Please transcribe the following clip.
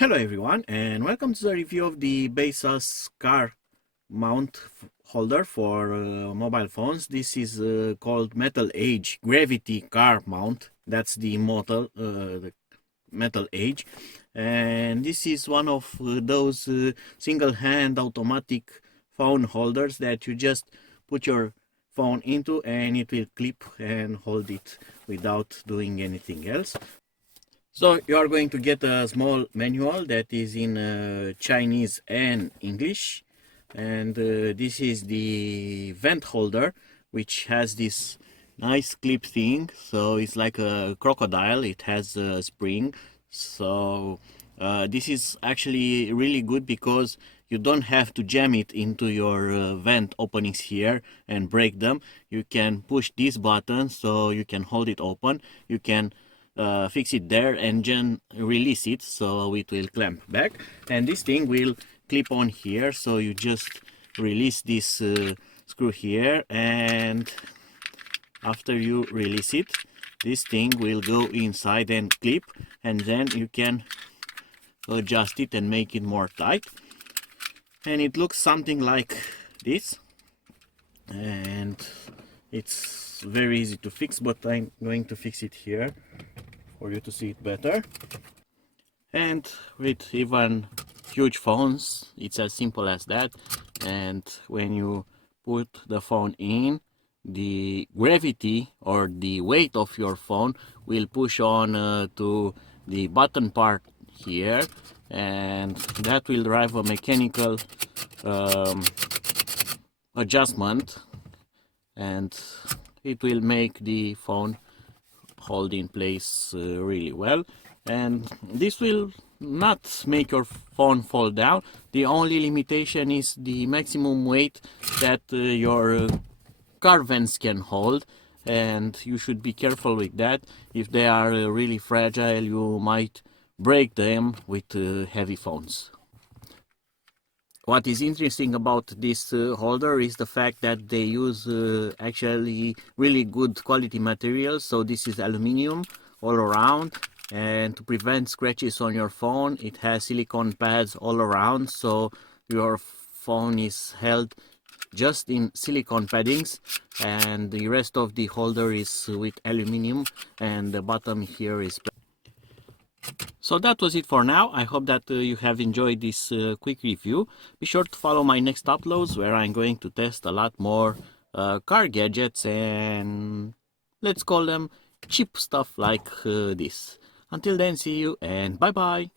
Hello everyone, and welcome to the review of the Baseus car mount holder for mobile phones. This is called Metal Edge Gravity Car Mount. That's the model, the Metal Edge, and this is one of those single-hand automatic phone holders that you just put your phone into and it will clip and hold it without doing anything else. So you are going to get a small manual that is in Chinese and English, and this is the vent holder, which has this nice clip thing. So it's like a crocodile. It has a spring. So this is actually really good because you don't have to jam it into your vent openings here and break them. You can push this button so you can hold it open. You can fix it there and then release it so it will clamp back, and this thing will clip on here. So you just release this screw here, and after you release it, this thing will go inside and clip, and then you can adjust it and make it more tight, and it looks something like this. And it's very easy to fix, but I'm going to fix it here for you to see it better. And with even huge phones, it's as simple as that. And when you put the phone in, the gravity or the weight of your phone will push on to the button part here, and that will drive a mechanical adjustment, and it will make the phone hold in place really well. And this will not make your phone fall down. The only limitation is the maximum weight that your car vents can hold, and you should be careful with that. If they are really fragile, you might break them with heavy phones. What is interesting about this holder is the fact that they use actually really good quality materials. So this is aluminum all around, and to prevent scratches on your phone, it has silicone pads all around, so your phone is held just in silicone paddings, and the rest of the holder is with aluminum, and the bottom here is plastic. So that was it for now. I hope that you have enjoyed this quick review. Be sure to follow my next uploads, where I'm going to test a lot more car gadgets and, let's call them, cheap stuff like this. Until then, see you and bye bye.